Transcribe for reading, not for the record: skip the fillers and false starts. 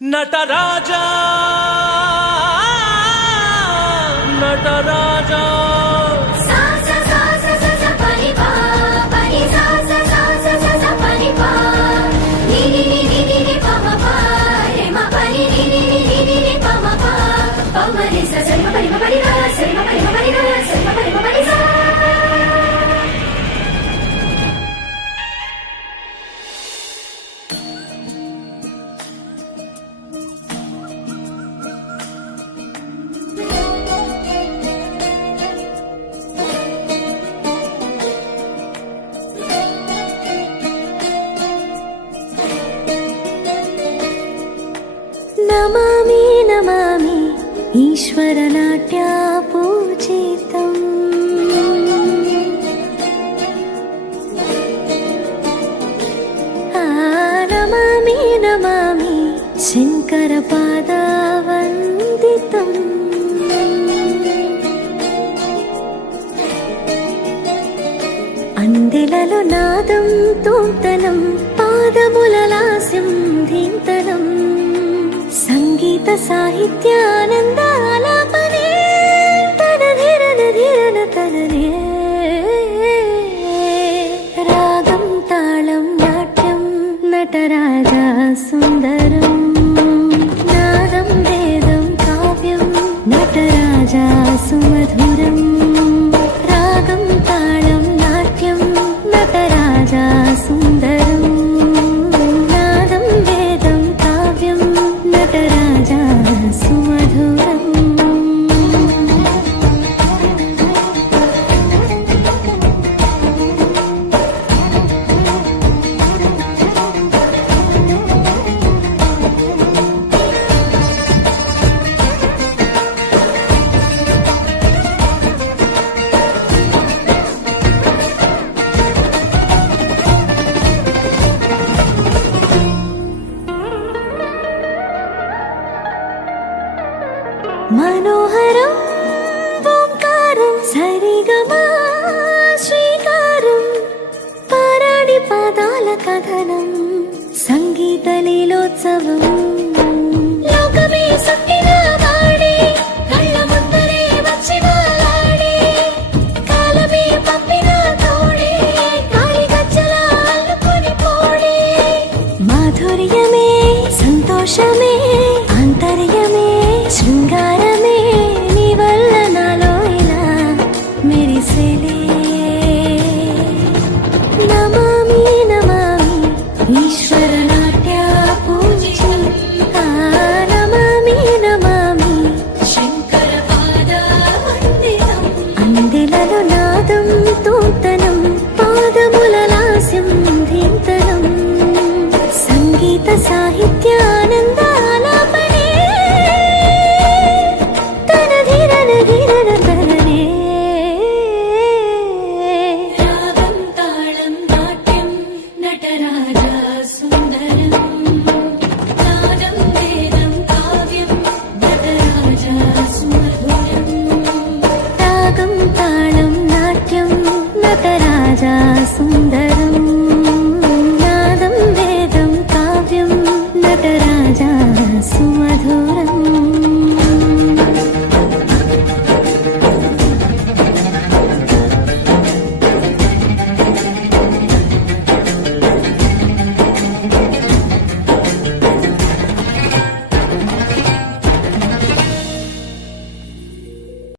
నటరాజా నటరాజా నమామి నమామి ఈశ్వర నాట్యా పూజితం నమామి నమామి శంకర పాదవందితం అందెలలో నాదం తోంతనం పాదముల లాస్యం ధీంతనం సంగీత సాహిత్యానందాలాపనే తన ధిరన ధిరన తననే రాగం తాళం నాట్యం నటరాజా సుందరం నాదం వేదం కావ్యం నటరాజా సుమధురం రాగం తాళం నాట్యం నటరాజా సుందరం నాదం వేదం కావ్యం నటరాజా సుమధురం మనోహరం ఓంకారం సరిగమా శ్రీకారం పారాడి పాదాల కథనం సంగీత లీలోత్సవం